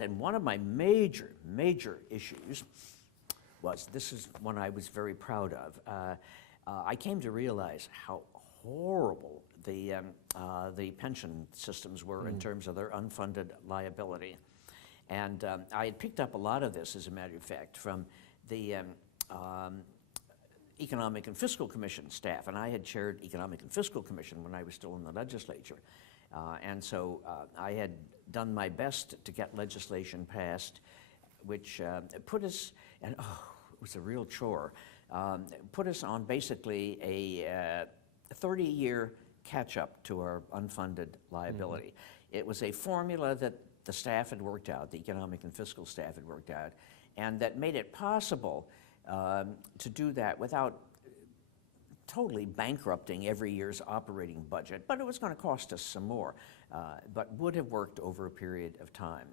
passed. And one of my major issues was, this is one I was very proud of. I came to realize how horrible the pension systems were in terms of their unfunded liability. And I had picked up a lot of this, as a matter of fact, from the Economic and Fiscal Commission staff. And I had chaired Economic and Fiscal Commission when I was still in the legislature. And so I had done my best to get legislation passed, which put us, and it was a real chore, put us on basically a 30-year catch-up to our unfunded liability. It was a formula that the staff had worked out, the economic and fiscal staff had worked out, and that made it possible to do that without totally bankrupting every year's operating budget, but it was going to cost us some more, but would have worked over a period of time.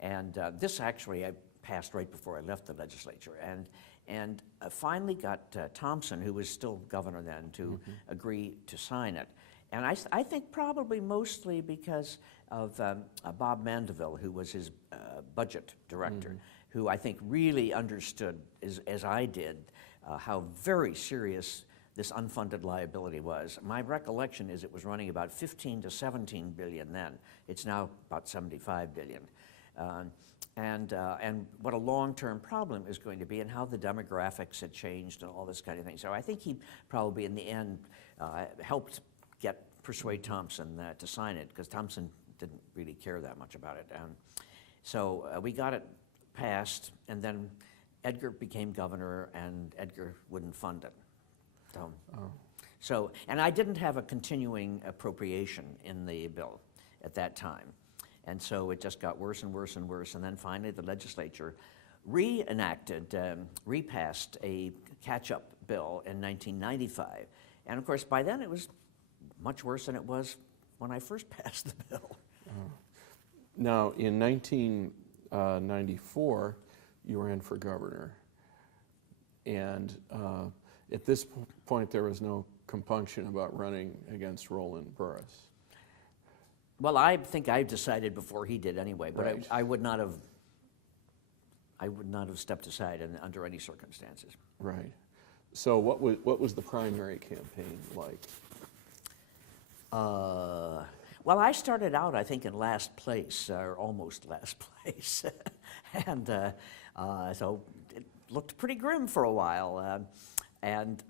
And this actually I passed right before I left the legislature, and finally got Thompson, who was still governor then, to agree to sign it. And I think probably mostly because of Bob Mandeville, who was his budget director, who I think really understood, as I did, how very serious this unfunded liability was. My recollection is it was running about 15 to 17 billion then. It's now about 75 billion. And what a long-term problem is going to be, and how the demographics had changed and all this kind of thing. So I think he probably in the end helped persuade Thompson to sign it, because Thompson didn't really care that much about it. So we got it passed, and then Edgar became governor, and Edgar wouldn't fund it. So, and I didn't have a continuing appropriation in the bill at that time. And so it just got worse and worse and worse. And then finally the legislature repassed a catch-up bill in 1995. And of course, by then it was much worse than it was when I first passed the bill. Now, in 1994, you ran for governor. And at this point, there was no compunction about running against Roland Burris. Well, I think I decided before he did anyway, but right. I would not have stepped aside under any circumstances. Right. So what was the primary campaign like? Well, I started out, I think, in last place, or almost last place, and so it looked pretty grim for a while, and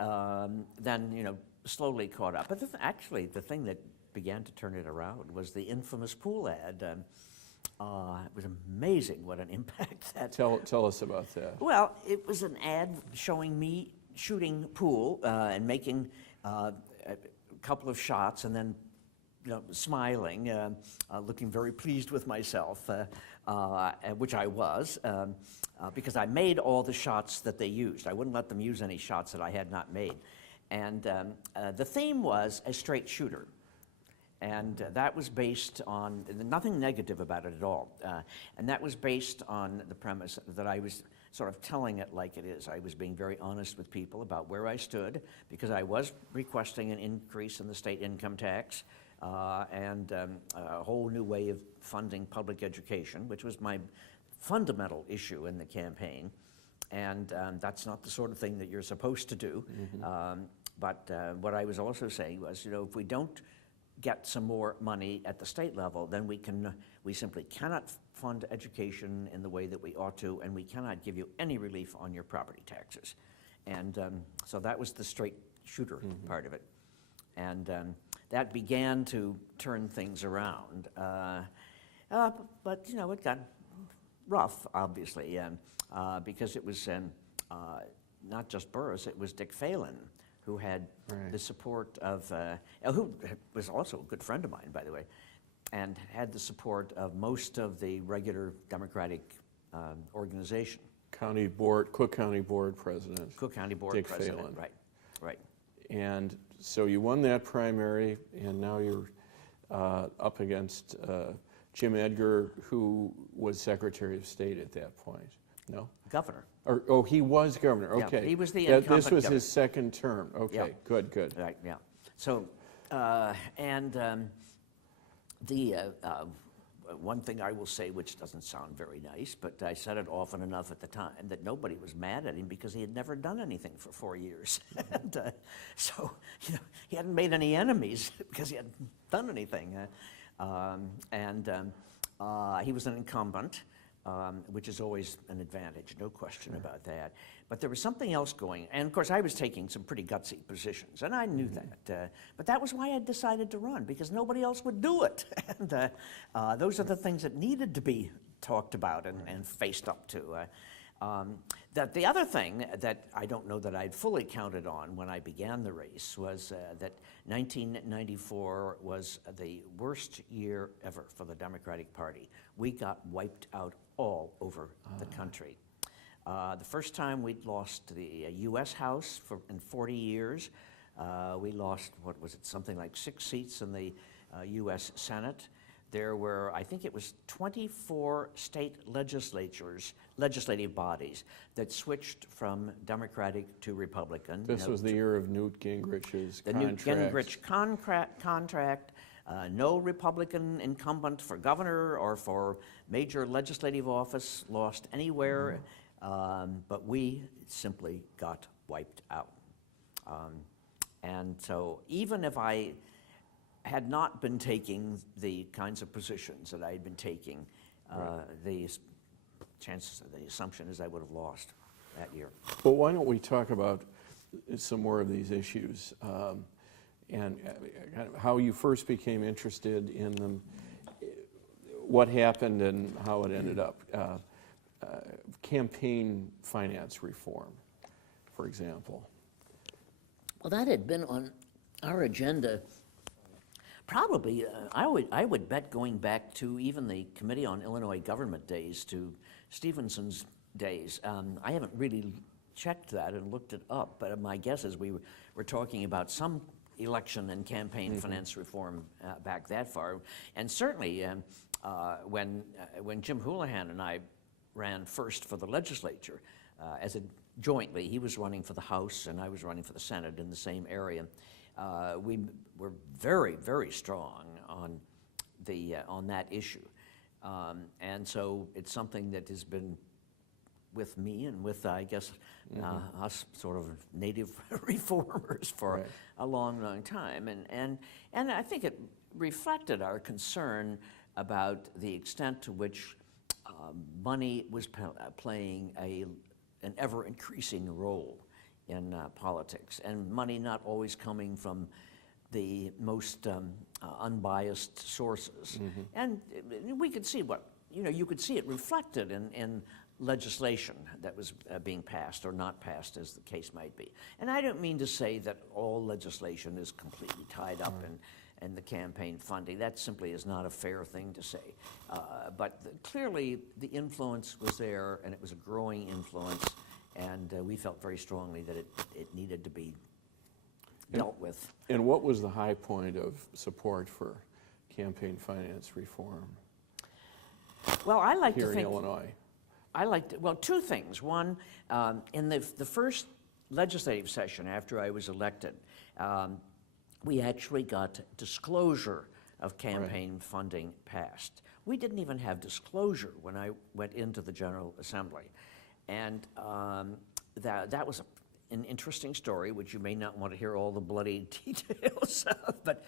then slowly caught up. But actually, the thing that began to turn it around was the infamous pool ad. It was amazing what an impact that. Tell us about that. Well, it was an ad showing me shooting pool and making a couple of shots, and then smiling, looking very pleased with myself, which I was, because I made all the shots that they used. I wouldn't let them use any shots that I had not made. And the theme was a straight shooter. And that was based on, nothing negative about it at all, and that was based on the premise that I was sort of telling it like it is. I was being very honest with people about where I stood, because I was requesting an increase in the state income tax and a whole new way of funding public education, which was my fundamental issue in the campaign. And that's not the sort of thing that you're supposed to do. But what I was also saying was, if we don't get some more money at the state level, then we simply cannot fund education in the way that we ought to, and we cannot give you any relief on your property taxes. And so that was the straight shooter part of it. And that began to turn things around. But it got rough, obviously, because it was not just Burris, it was Dick Phelan, who had the support of, who was also a good friend of mine, by the way, and had the support of most of the regular Democratic organization. Cook County Board President. Cook County Board Dick President, Phelan. Right. And so you won that primary, and now you're up against Jim Edgar, who was Secretary of State at that point. No? Governor. He was governor. Okay. Yeah, he was the incumbent This was governor. his second term. Okay, Yeah. good. Right, yeah. So, one thing I will say, which doesn't sound very nice, but I said it often enough at the time, that nobody was mad at him because he had never done anything for 4 years. And so, he hadn't made any enemies because he hadn't done anything. He was an incumbent, which is always an advantage, no question about that. But there was something else going, and of course I was taking some pretty gutsy positions, and I knew that. But that was why I decided to run, because nobody else would do it. And those are the things that needed to be talked about and faced up to. That the other thing that I don't know that I'd fully counted on when I began the race was that 1994 was the worst year ever for the Democratic Party. We got wiped out all over the country. The first time we'd lost the U.S. House in 40 years. We lost, what was it, something like 6 seats in the U.S. Senate. There were, I think it was 24 state legislative bodies that switched from Democratic to Republican. This was the year of Newt Gingrich's the Newt Gingrich contract. No Republican incumbent for governor or for major legislative office lost anywhere, but we simply got wiped out. And so even if I had not been taking the kinds of positions that I had been taking, the chances, the assumption is I would have lost that year. Well, why don't we talk about some more of these issues and kind of how you first became interested in them, what happened and how it ended up. Campaign finance reform, for example. Well, that had been on our agenda probably, I would bet, going back to even the Committee on Illinois Government days, to Stevenson's days. I haven't really checked that and looked it up, but my guess is we were talking about some election and campaign finance reform back that far. And certainly when Jim Houlihan and I ran first for the legislature, jointly, he was running for the House and I was running for the Senate in the same area. We were very, very strong on that issue, and so it's something that has been with me and with, I guess, us sort of native reformers for a long, long time, and I think it reflected our concern about the extent to which money was playing an ever-increasing role in politics, and money not always coming from the most unbiased sources. And we could see you could see it reflected in legislation that was being passed or not passed, as the case might be. And I don't mean to say that all legislation is completely tied up in the campaign funding. That simply is not a fair thing to say. But clearly the influence was there, and it was a growing influence. And we felt very strongly that it needed to be dealt with. And what was the high point of support for campaign finance reform? Well, I like to think here in Illinois. Well, two things. One, in the first legislative session after I was elected, we actually got disclosure of campaign funding passed. We didn't even have disclosure when I went into the General Assembly. And that was an interesting story, which you may not want to hear all the bloody details of, but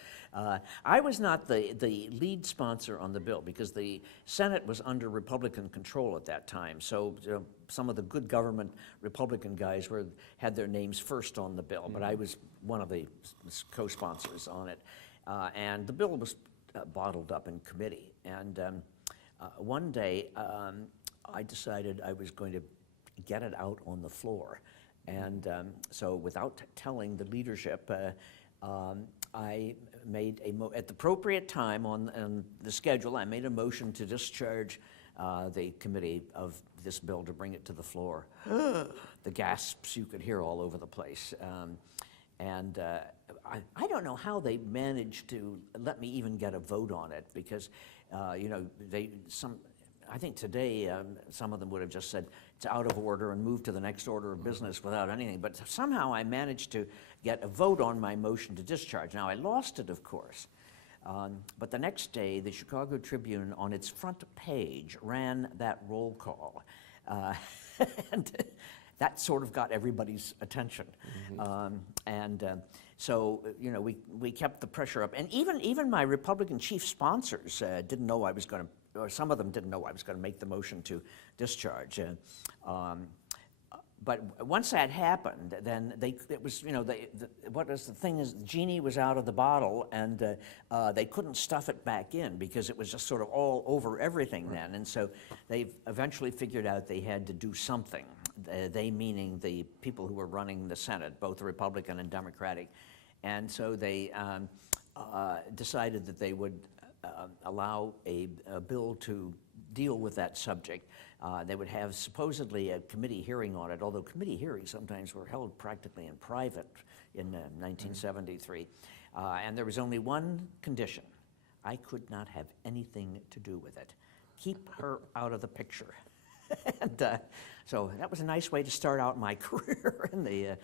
I was not the lead sponsor on the bill because the Senate was under Republican control at that time. So some of the good government Republican guys had their names first on the bill, but I was one of the co-sponsors on it. And the bill was bottled up in committee. And one day I decided I was going to get it out on the floor. And so without telling the leadership, I made at the appropriate time on the schedule, I made a motion to discharge the committee of this bill to bring it to the floor. The gasps you could hear all over the place. I don't know how they managed to let me even get a vote on it because, I think today some of them would have just said it's out of order and moved to the next order of business without anything. But somehow I managed to get a vote on my motion to discharge. Now, I lost it, of course, But the next day, the Chicago Tribune on its front page ran that roll call. And that sort of got everybody's attention. So, you know, we kept the pressure up. And even my Republican chief sponsors didn't know I was going to, or some of them didn't know I was going to make the motion to discharge. But once that happened, then it was, you know, what was the thing is, the genie was out of the bottle, and they couldn't stuff it back in because it was just sort of all over everything then. And so they eventually figured out they had to do something. They meaning the people who were running the Senate, both Republican and Democratic. And so they decided that they would allow a bill to deal with that subject. They would have supposedly a committee hearing on it, although committee hearings sometimes were held practically in private in 1973. And there was only one condition. I could not have anything to do with it. Keep her out of the picture. And so that was a nice way to start out my career in the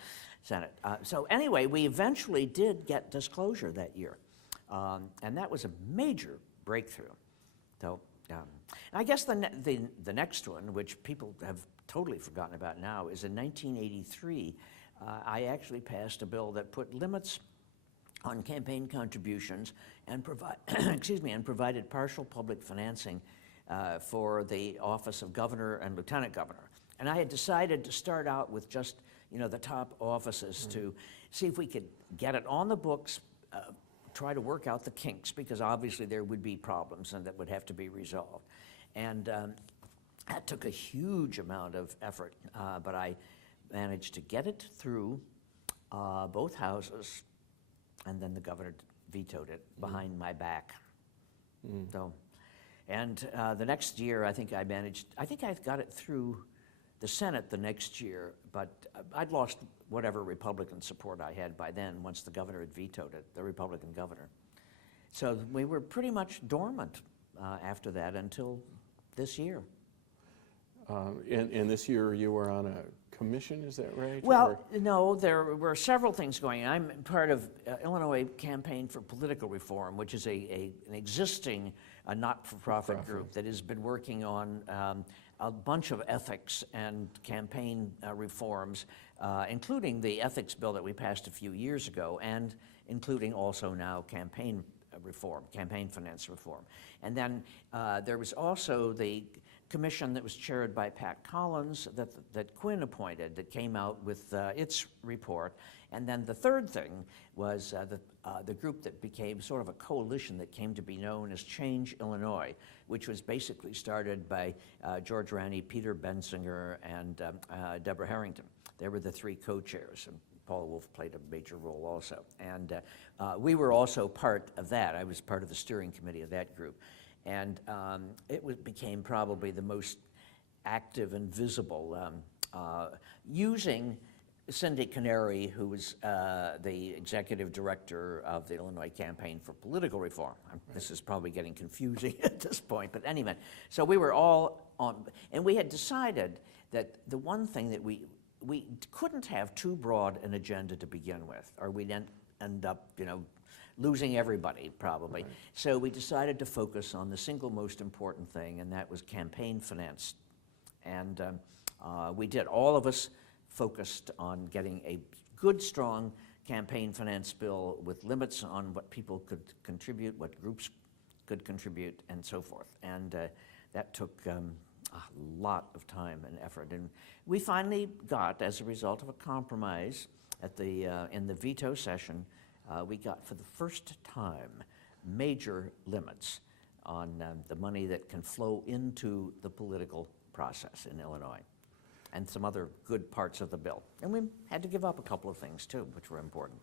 Senate. So anyway, we eventually did get disclosure that year. And that was a major breakthrough. So, and I guess the next one, which people have totally forgotten about now, is in 1983, I actually passed a bill that put limits on campaign contributions and provided partial public financing for the office of governor and lieutenant governor. And I had decided to start out with just, you know, the top offices to see if we could get it on the books, try to work out the kinks, because obviously there would be problems and that would have to be resolved. And that took a huge amount of effort, but I managed to get it through both houses, and then the governor vetoed it behind my back. So, and the next year, I think I got it through the Senate the next year, but I'd lost whatever Republican support I had by then once the governor had vetoed it, the Republican governor. So we were pretty much dormant after that until this year. And this year you were on a commission, is that right? Well, no, there were several things going on. I'm part of Illinois Campaign for Political Reform, which is an existing not-for-profit group that has been working on a bunch of ethics and campaign reforms, including the ethics bill that we passed a few years ago, and including also now campaign reform, campaign finance reform. And then there was also the commission that was chaired by Pat Collins that Quinn appointed that came out with its report. And then the third thing was the group that became sort of a coalition that came to be known as Change Illinois, which was basically started by George Ranney, Peter Bensinger, and Deborah Harrington. They were the three co-chairs, and Paula Wolf played a major role also. And we were also part of that. I was part of the steering committee of that group. And it became probably the most active and visible, using Cindy Canary, who was the executive director of the Illinois Campaign for Political Reform. This is probably getting confusing at this point, but anyway. So we were all on, and we had decided that the one thing that we couldn't have too broad an agenda to begin with, or we'd end up, you know, losing everybody, probably. Right. So we decided to focus on the single most important thing, and that was campaign finance. And we did. All of us focused on getting a good, strong campaign finance bill with limits on what people could contribute, what groups could contribute, and so forth. And that took a lot of time and effort. And we finally got, as a result of a compromise at in the veto session, we got for the first time major limits on the money that can flow into the political process in Illinois, and some other good parts of the bill. And we had to give up a couple of things too, which were important.